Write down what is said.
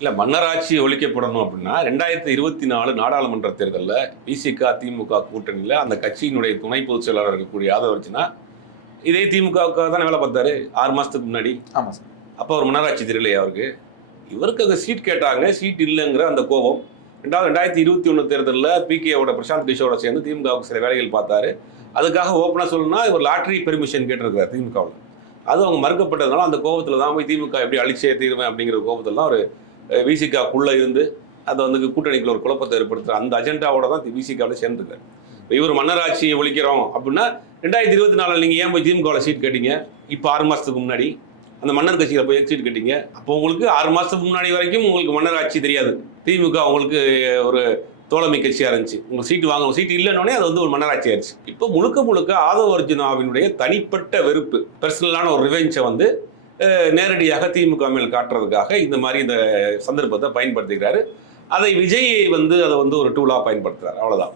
இல்ல மன்னராட்சி ஒழிக்கப்படணும் அப்படின்னா 2024 நாடாளுமன்ற தேர்தலில் விசிக திமுக கூட்டணியில் அந்த கட்சியினுடைய துணை பொதுச் செயலாளர் இருக்கக்கூடிய யாதவ் அர்ஜுனா இதே திமுகவுக்காக தானே வேலை பார்த்தாரு 6 மாசத்துக்கு முன்னாடி. ஆமாம் சார். அப்போ ஒரு மன்னராட்சி தெரியலையா அவருக்கு? இவருக்கு அங்கே சீட் கேட்டாங்க, சீட் இல்லைங்கிற அந்த கோபம். 2021 தேர்தலில் பிகேவோட பிரசாந்த் கிஷோரோட சேர்ந்து திமுகவுக்கு சில வேலைகள் பார்த்தாரு. அதுக்காக ஓப்பனாக சொல்லணும்னா இவர் லாட்ரி பெர்மிஷன் கேட்டிருக்காரு திமுகவில். அது அவங்க மறுக்கப்பட்டதுனால அந்த கோபத்தில் தான் போய் திமுக எப்படி அழிச்சே தீருவேன் அப்படிங்கிற கோபத்தில் தான் ஒரு விசிகாக்குள்ளே இருந்து அதை வந்து கூட்டணிக்குள்ள ஒரு குழப்பத்தை ஏற்படுத்துகிற அந்த அஜெண்டாவோட தான் விசிகாவில் சேர்ந்துருக்காரு. இப்போ இவர் மன்னராட்சியை ஒழிக்கிறோம் அப்படின்னா 2024 நீங்கள் ஏன் போய் திமுகவில் சீட் கேட்டீங்க? இப்போ 6 மாதத்துக்கு முன்னாடி அந்த மன்னர் கட்சியில் போய் சீட் கேட்டீங்க. அப்போ உங்களுக்கு 6 மாதத்துக்கு முன்னாடி வரைக்கும் உங்களுக்கு மன்னராட்சி தெரியாது. திமுக உங்களுக்கு ஒரு தோழமை கட்சியாக இருந்துச்சு. உங்கள் சீட்டு வாங்க சீட்டு இல்லைன்னொடனே அது வந்து ஒரு மன்னராட்சி ஆயிடுச்சு. இப்போ முழுக்க ஆதவ் அர்ஜுனாவினுடைய தனிப்பட்ட வெறுப்பு, பர்சனலான ஒரு ரிவெஞ்சை வந்து நேரடியாக திமுக மேல் காட்டுறதுக்காக இந்த மாதிரி இந்த சந்தர்ப்பத்தை பயன்படுத்திக்கிறாரு. அதை விஜய் வந்து அதை வந்து ஒரு டூலாக பயன்படுத்துறாரு. அவ்வளோதான்.